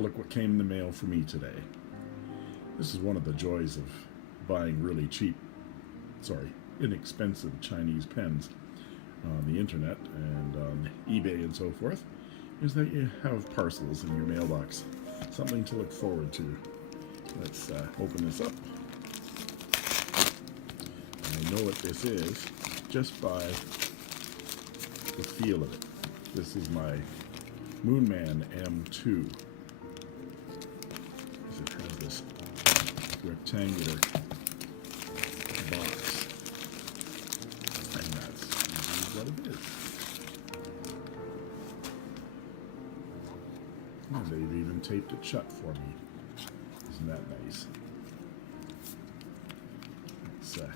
look what came in the mail for me today. This is one of the joys of buying really inexpensive Chinese pens on the internet and on eBay and so forth, is that you have parcels in your mailbox. Something to look forward to. Let's open this up. I know what this is just by the feel of it. This is my Moonman M2. It has this rectangular box, and that's what it is. And they've even taped it shut for me. Isn't that nice? Let's open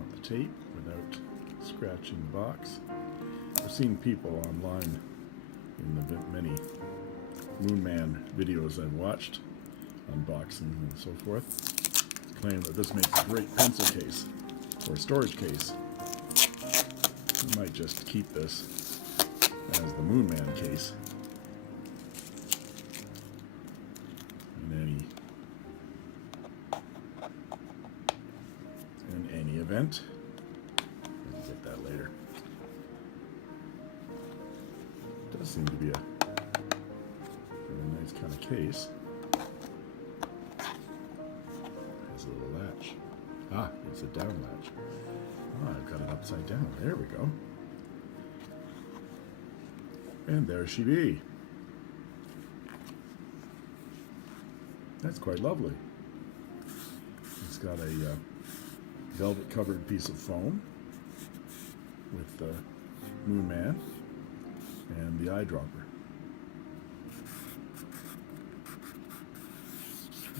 up the tape without scratching the box. I've seen people online in the many Moonman videos I've watched, unboxing and so forth, claim that this makes a great pencil case or storage case. I might just keep this as the Moonman case. In any event, I'll get that later. It does seem to be a really nice kind of case. Has a little latch. Ah, it's a down latch. Ah, I've got it upside down. There we go. And there she be. That's quite lovely. It's got a velvet covered piece of foam with the Moonman and the eyedropper.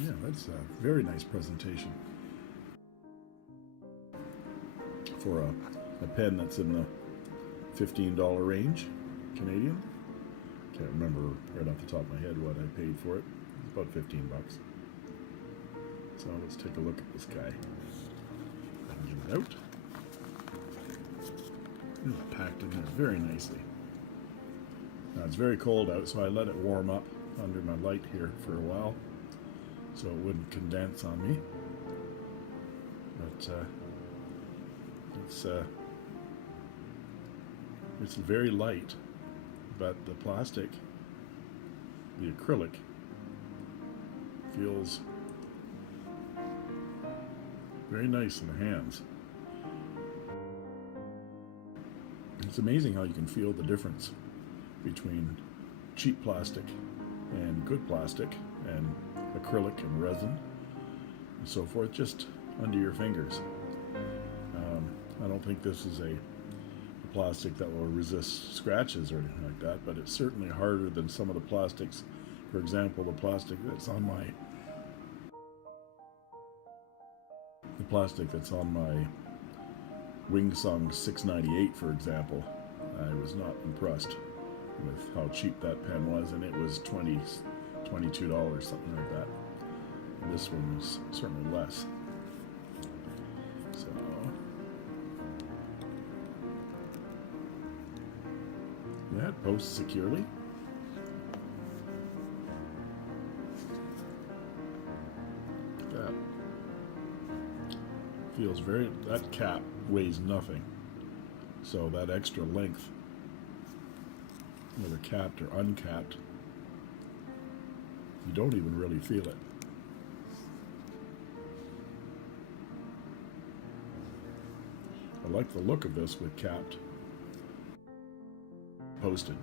Yeah, that's a very nice presentation for a pen that's in the $15 range Canadian. Can't remember right off the top of my head what I paid for it. It's about 15 bucks. So let's take a look at this guy. I can get it out. It's packed in there very nicely. Now it's very cold out, so I let it warm up under my light here for a while so it wouldn't condense on me. But it's very light, but the plastic, the acrylic, feels very nice in the hands. It's amazing how you can feel the difference between cheap plastic and good plastic and acrylic and resin and so forth just under your fingers. I don't think this is a plastic that will resist scratches or anything like that, but it's certainly harder than some of the plastics. For example, the plastic that's on my Wingsung 698, for example. I was not impressed with how cheap that pen was, and it was $22, something like that. And this one was certainly less. So that posts securely. That feels very, that cap weighs nothing, so that extra length, whether capped or uncapped, you don't even really feel it. I like the look of this with capped posted.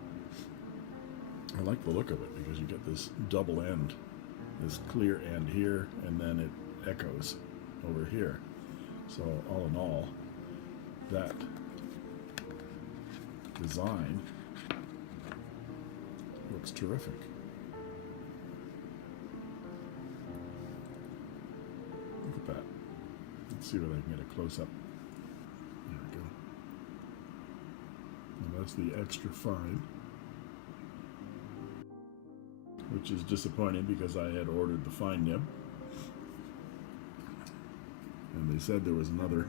I like the look of it because you get this double end, this clear end here, and then it echoes over here. So all in all, that design looks terrific. Look at that. Let's see whether I can get a close-up. There we go. And that's the extra fine, which is disappointing because I had ordered the fine nib. And they said there was another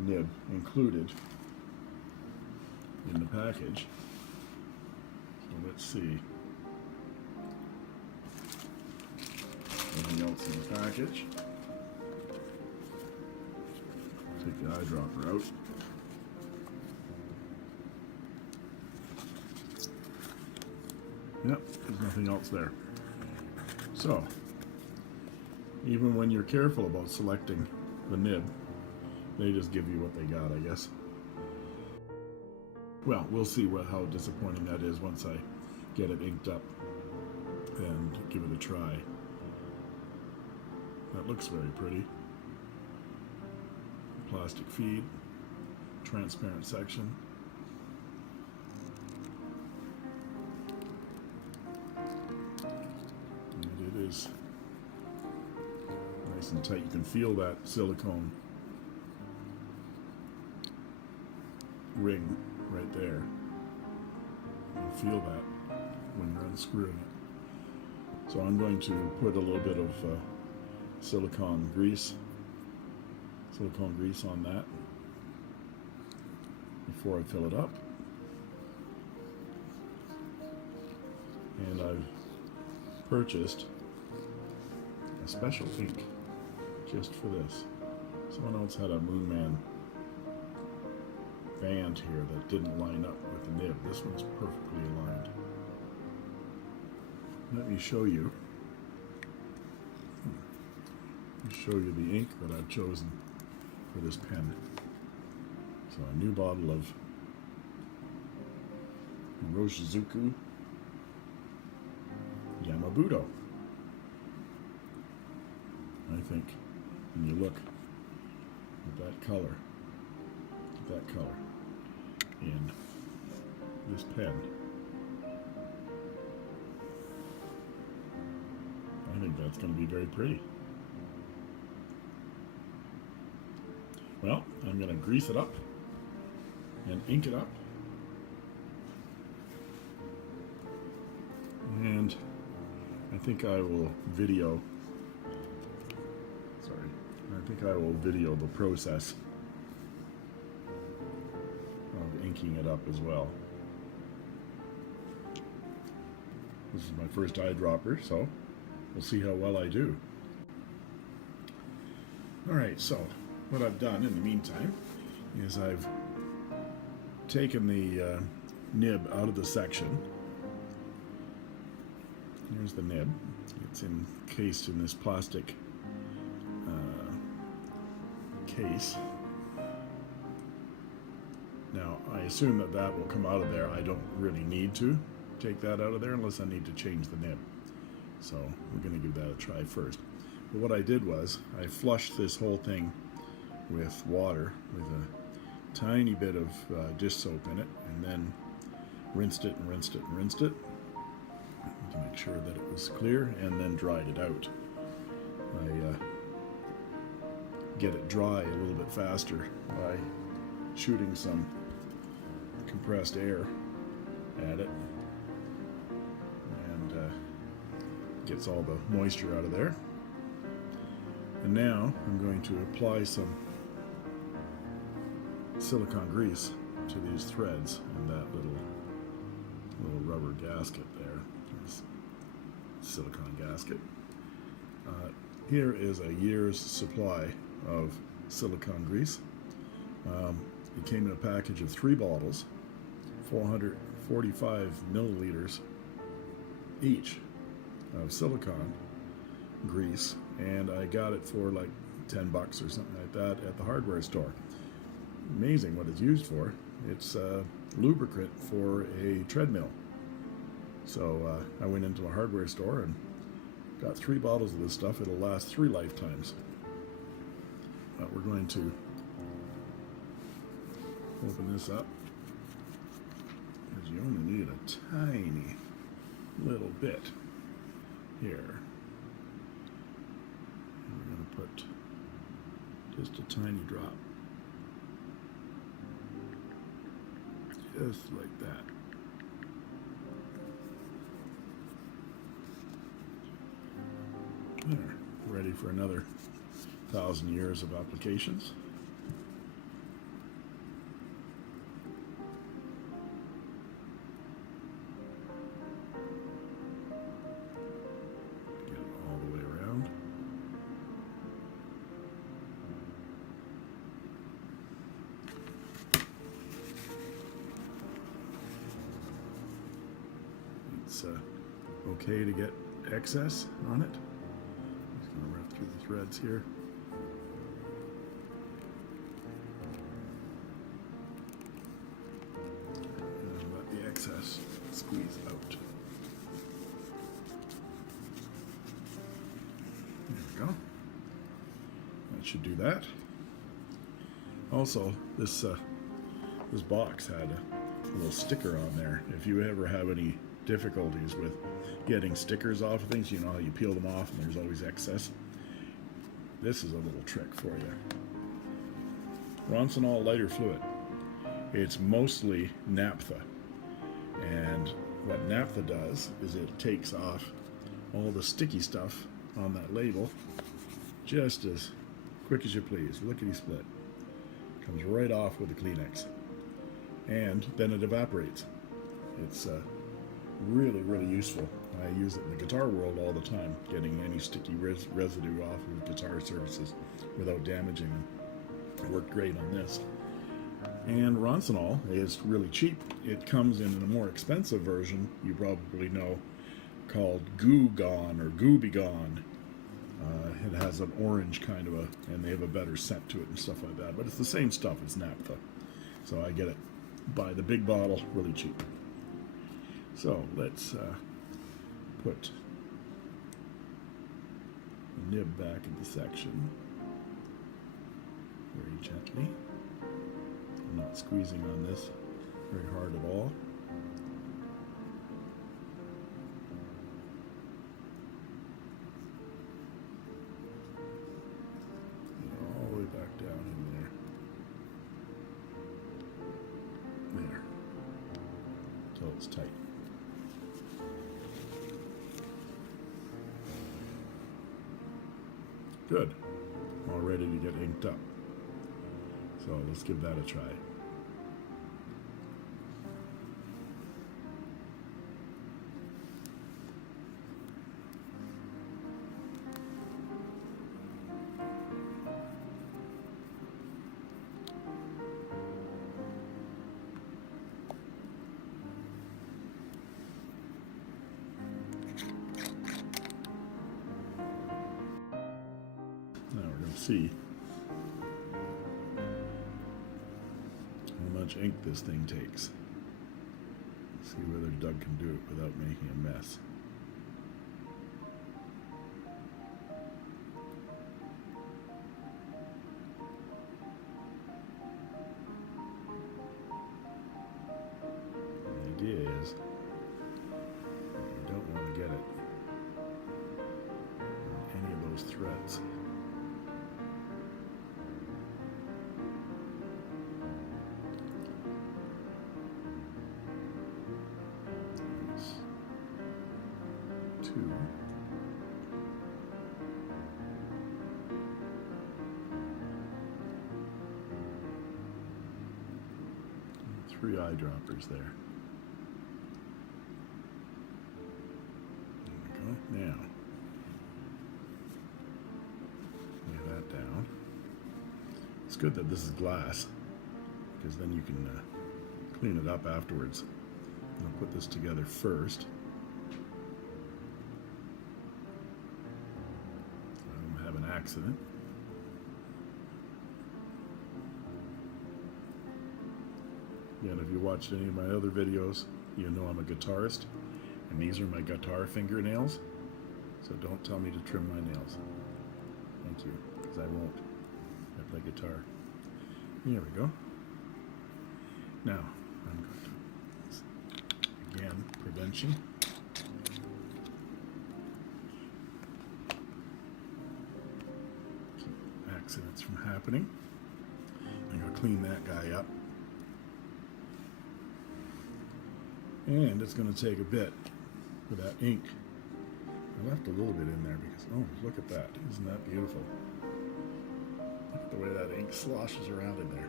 nib included in the package. So let's see. else in the package. Take the eyedropper out. Yep, there's nothing else there. So, even when you're careful about selecting the nib, they just give you what they got, I guess. Well, we'll see how disappointing that is once I get it inked up and give it a try. That looks very pretty. Plastic feed, transparent section. And it is nice and tight. You can feel that silicone ring right there. You can feel that when you're unscrewing it. So I'm going to put a little bit of silicone grease on that before I fill it up. And I've purchased a special ink just for this. Someone else had a Moonman band here that didn't line up with the nib. This one's perfectly aligned. Let me show you. Show you the ink that I've chosen for this pen. So a new bottle of Roshizuku Yama-Budo. I think when you look at that color in this pen, I think that's going to be very pretty. Well, I'm going to grease it up and ink it up. And I think I will video the process of inking it up as well. This is my first eyedropper, so we'll see how well I do. Alright, so what I've done in the meantime is I've taken the nib out of the section. Here's the nib. It's encased in this plastic case. Now, I assume that will come out of there. I don't really need to take that out of there unless I need to change the nib. So we're going to give that a try first. But what I did was I flushed this whole thing with water with a tiny bit of dish soap in it, and then rinsed it and rinsed it and rinsed it to make sure that it was clear, and then dried it out. I get it dry a little bit faster by shooting some compressed air at it, and gets all the moisture out of there. And now I'm going to apply some silicone grease to these threads and that little rubber gasket there. There's silicone gasket. Here is a year's supply of silicone grease. It came in a package of 3 bottles, 445 milliliters each of silicone grease, and I got it for like $10 or something like that at the hardware store. Amazing what it's used for. It's lubricant for a treadmill. So I went into a hardware store and got 3 bottles of this stuff. It'll last 3 lifetimes. We're going to open this up, because you only need a tiny little bit here. And we're going to put just a tiny drop, just like that. There, ready for another 1,000 years of applications. Get it all the way around. it's okay to get excess on it. I'm just going to rough through the threads here. And let the excess squeeze out. There we go. That should do that. Also, this box had a little sticker on there. If you ever have any difficulties with getting stickers off of things, you know how you peel them off and there's always excess. This is a little trick for you. Roncinol lighter fluid. It's mostly naphtha. And what naphtha does is it takes off all the sticky stuff on that label just as quick as you please. Lickety split. Comes right off with the Kleenex. And then it evaporates. It's really, really useful. I use it in the guitar world all the time, getting any sticky residue off of guitar surfaces without damaging them. It worked great on this. And Roncinol is really cheap. It comes in a more expensive version, you probably know, called Goo Gone or Gooby Gone. It has an orange kind of and they have a better scent to it and stuff like that. But it's the same stuff as naphtha. So I get it by the big bottle, really cheap. So let's put the nib back in the section very gently. I'm not squeezing on this very hard at all. All the way back down in there. There. Until it's tight. Good. All ready to get inked up. So let's give that a try. Now we're going to see how much ink this thing takes. See whether Doug can do it without making a mess. The idea is you don't want to get it on any of those threads. Two. 3 eyedroppers there. There we go. Now, lay that down. It's good that this is glass, because then you can clean it up afterwards. I'll put this together first. Accident. And if you watched any of my other videos, you know I'm a guitarist, and these are my guitar fingernails, so don't tell me to trim my nails. Thank you, because I won't. I play guitar. There we go. Now, I'm going to, again, prevention. Accidents from happening. I'm going to clean that guy up. And it's going to take a bit for that ink. I left a little bit in there because, oh, look at that. Isn't that beautiful? Look at the way that ink sloshes around in there.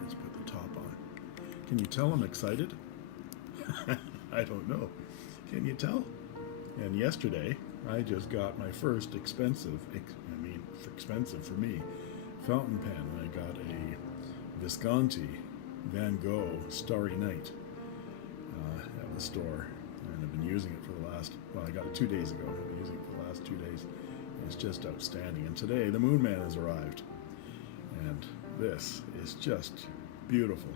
Let's put the top on. Can you tell I'm excited? I don't know. Can you tell? And yesterday, I just got my first expensive for me, fountain pen. I got a Visconti Van Gogh Starry Night at the store. and I've been using it for the last, well, I got it 2 days ago. I've been using it for the last 2 days. And it's just outstanding. And today the Moonman has arrived. And this is just beautiful.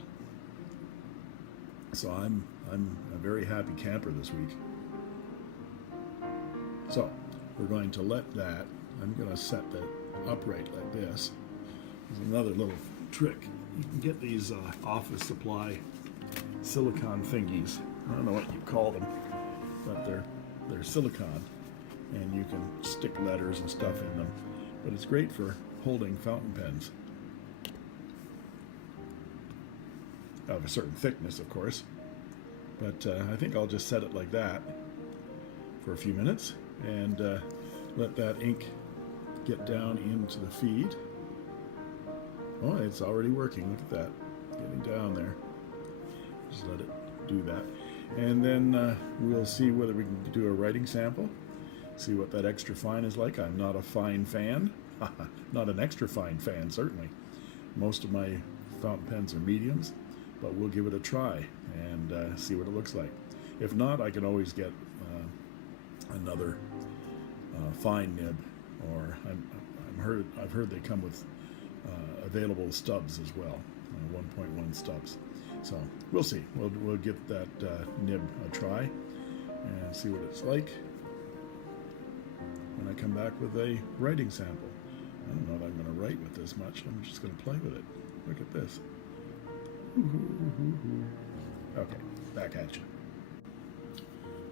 So I'm a very happy camper this week. So we're going to let that, I'm going to set that upright like this. There's another little trick. You can get these office supply silicone thingies. I don't know what you call them, but they're silicone, and you can stick letters and stuff in them. But it's great for holding fountain pens of a certain thickness, of course. But I think I'll just set it like that for a few minutes and let that ink get down into the feed. Oh, it's already working. Look at that, getting down there. Just let it do that. And then we'll see whether we can do a writing sample, see what that extra fine is like. I'm not a fine fan. Not an extra fine fan, certainly. Most of my fountain pens are mediums, but we'll give it a try and see what it looks like. If not, I can always get another fine nib, or I've heard they come with available stubs as well, 1.1 stubs. So we'll see. We'll give that nib a try and see what it's like when I come back with a writing sample. I don't know if I'm going to write with this much. I'm just going to play with it. Look at this. Okay, back at you.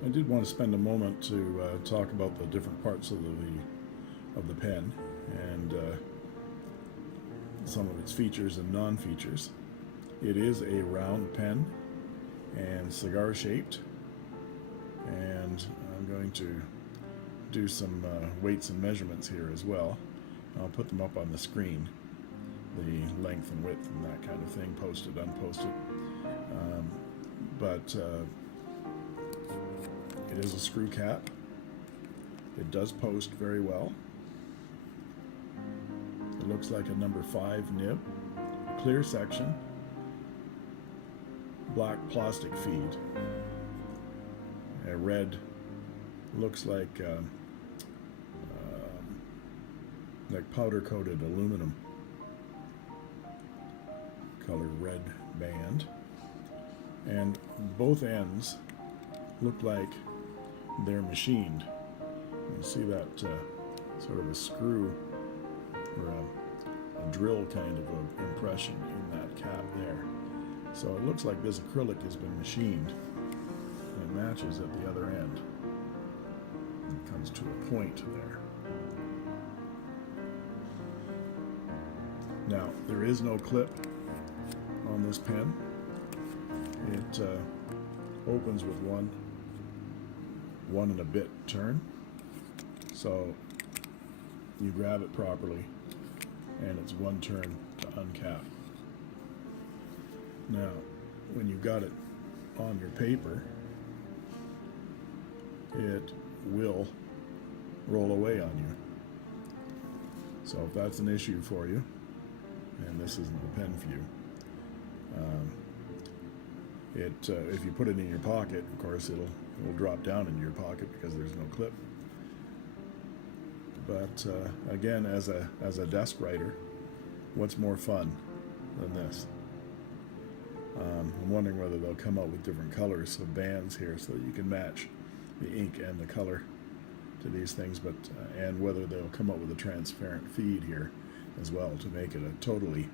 I did want to spend a moment to talk about the different parts of the pen and some of its features and non-features. It is a round pen and cigar shaped, and I'm going to do some weights and measurements here as well. I'll put them up on the screen, the length and width and that kind of thing, posted, unposted. But it is a screw cap. It does post very well. It looks like a number 5 nib, clear section, black plastic feed. A red looks like powder coated aluminum color red band, and both ends look like they're machined. You see that sort of a screw or a drill kind of a impression in that cap there. So it looks like this acrylic has been machined, and it matches at the other end. It comes to a point there. Now, there is no clip on this pen. It opens with one and a bit turn. So you grab it properly, and it's one turn to uncap. Now, when you've got it on your paper, it will roll away on you. So if that's an issue for you, and this isn't the pen for you, if you put it in your pocket, of course, it'll drop down into your pocket because there's no clip. But again, as a desk writer, what's more fun than this? I'm wondering whether they'll come out with different colors of bands here so that you can match the ink and the color to these things, but and whether they'll come up with a transparent feed here as well to make it a totally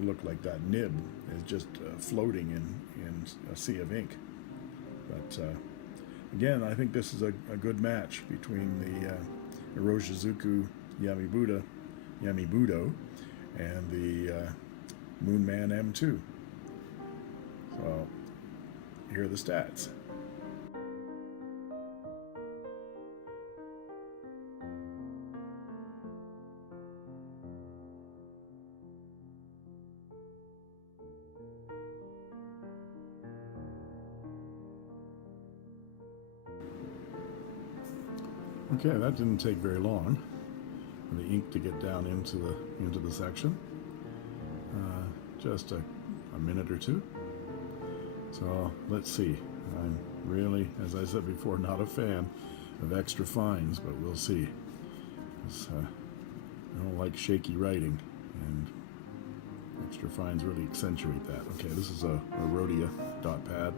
look like that nib is just floating in a sea of ink. But again, I think this is a good match between the Iroshizuku Yama-Budo and the Moonman M2. So here are the stats. Okay, that didn't take very long for the ink to get down into the section. Just a minute or two. So let's see. I'm really, as I said before, not a fan of extra fines, but we'll see. I don't like shaky writing, and extra fines really accentuate that. Okay, this is a Rhodia dot pad,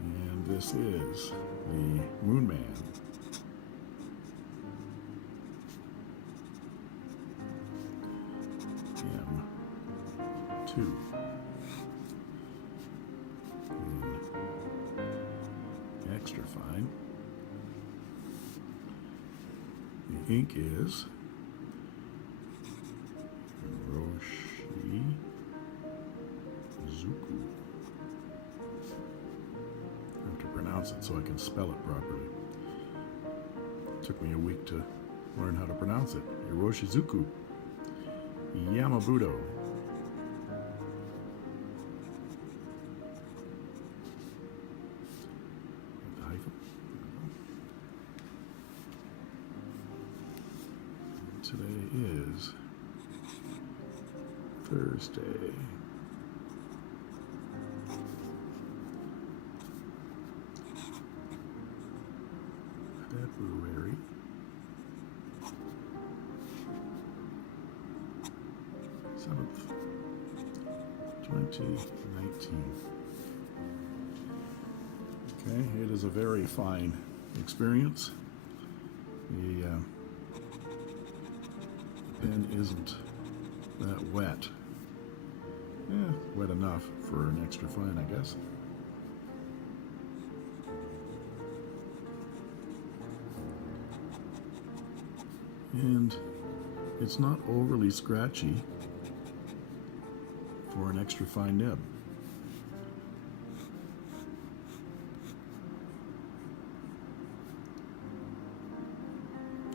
and this is the Moonman M2. And extra fine. The ink is Zuku. I have to pronounce it so I can spell it properly. It took me a week to learn how to pronounce it. Hiroshizuku. Yama-Budo. The hyphen. Today is Thursday. February 7th, 2019. Okay, it is a very fine experience. The pen isn't that wet. Yeah, wet enough for an extra fine, I guess. And it's not overly scratchy for an extra fine nib.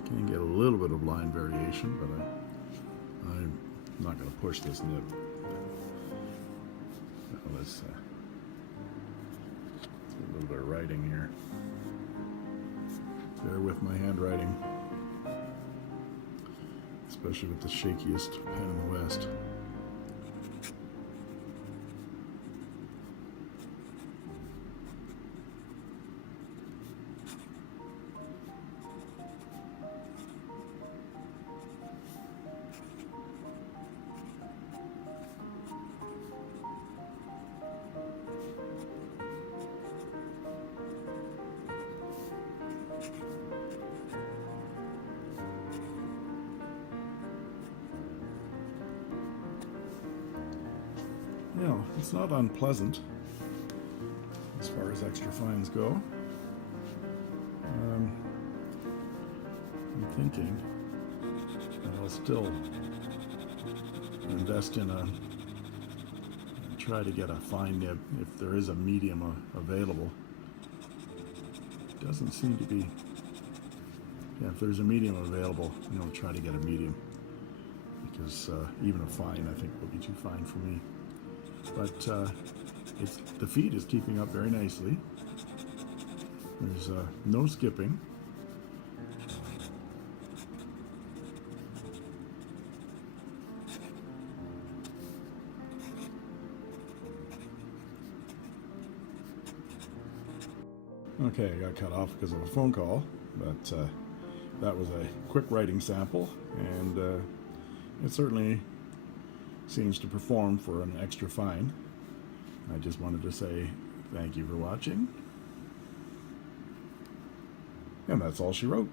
Can get a little bit of line variation, but I'm not going to push this nib. Let's do a little bit of writing here. Bear with my handwriting, especially with the shakiest pen in the West. Well, it's not unpleasant as far as extra fines go. I'm thinking that I'll still invest in try to get a fine nib if there is a medium available. Doesn't seem to be. Yeah, if there's a medium available, try to get a medium, because even a fine I think will be too fine for me. But the feed is keeping up very nicely. There's no skipping. Okay, I got cut off because of a phone call, but that was a quick writing sample, and it certainly seems to perform for an extra fine. I just wanted to say thank you for watching, and that's all she wrote.